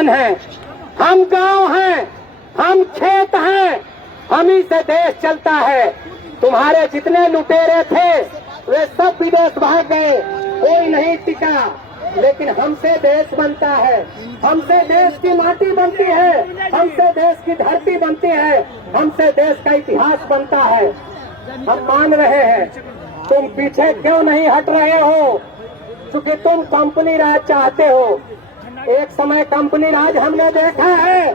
है, हम गांव हैं, हम खेत हैं, हम ही से देश चलता है। तुम्हारे जितने लुटेरे थे वे सब विदेश भाग गए, कोई नहीं टिका, लेकिन हमसे देश बनता है, हमसे देश की माटी बनती है, हमसे देश की धरती बनती है, हमसे देश का इतिहास बनता है। हम मान रहे हैं, तुम पीछे क्यों नहीं हट रहे हो? क्योंकि तुम कंपनी राज चाहते हो। एक समय कंपनी राज हमने देखा है,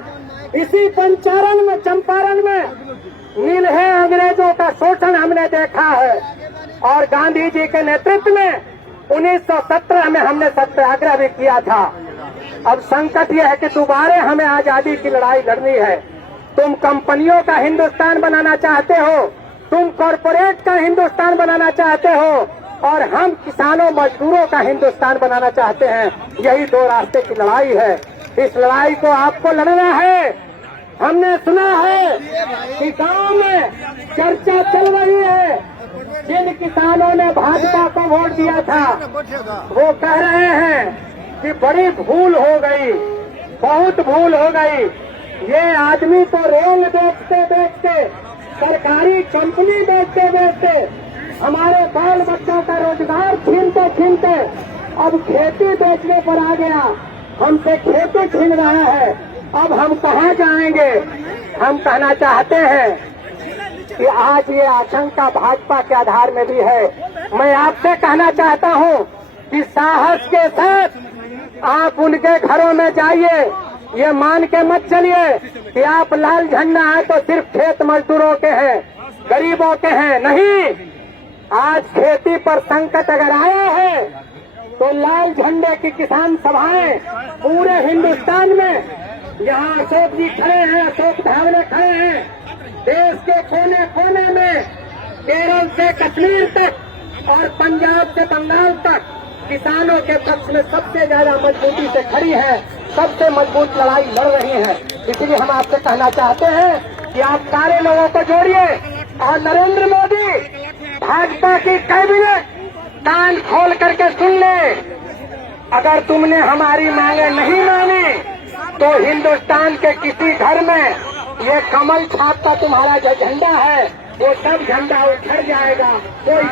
इसी पंचारण में, चंपारण में नीलहे अंग्रेजों का शोषण हमने देखा है। और गांधी जी के नेतृत्व में 1917 में हमने सत्याग्रह भी किया था। अब संकट यह है कि दोबारा हमें आजादी की लड़ाई लड़नी है। तुम कंपनियों का हिंदुस्तान बनाना चाहते हो, तुम कॉरपोरेट का हिंदुस्तान बनाना चाहते हो, और हम किसानों मजदूरों का हिंदुस्तान बनाना चाहते हैं। यही दो रास्ते की लड़ाई है। इस लड़ाई को आपको लड़ना है। हमने सुना है कि गांव में चर्चा चल रही है, जिन किसानों ने भाजपा को वोट दिया था वो कह रहे हैं कि बड़ी भूल हो गई, बहुत भूल हो गई। ये आदमी तो रेंग बेचते बेचते, सरकारी कंपनी बेचते बेचते, हमारे बाल बच्चों का रोजगार छीनते छीनते अब खेती बेचने पर आ गया, हमसे खेती छीन रहा है। अब हम कहाँ जाएंगे? हम कहना चाहते हैं कि आज ये आशंका भाजपा के आधार में भी है। मैं आपसे कहना चाहता हूँ कि साहस के साथ आप उनके घरों में जाइए। ये मान के मत चलिए कि आप लाल झंडा है तो सिर्फ खेत मजदूरों के हैं, गरीबों के हैं। नहीं, आज खेती पर संकट अगर आया है तो लाल झंडे की किसान सभाएं पूरे हिंदुस्तान में, यहाँ अशोक जी खड़े हैं, अशोक धावड़े खड़े हैं, देश के कोने कोने में, केरल से कश्मीर तक और पंजाब से बंगाल तक किसानों के पक्ष में सबसे ज्यादा मजबूती से खड़ी है, सबसे मजबूत लड़ाई लड़ रही है। इसलिए हम आपसे कहना चाहते हैं कि आप सारे लोगों को जोड़िए और नरेंद्र मोदी, भाजपा की कैबिनेट कान खोल करके सुन ले। अगर तुमने हमारी मांगे नहीं मानी तो हिंदुस्तान के किसी घर में ये कमल छाप का तुम्हारा जो झंडा है वो सब झंडा उखड़ जाएगा। कोई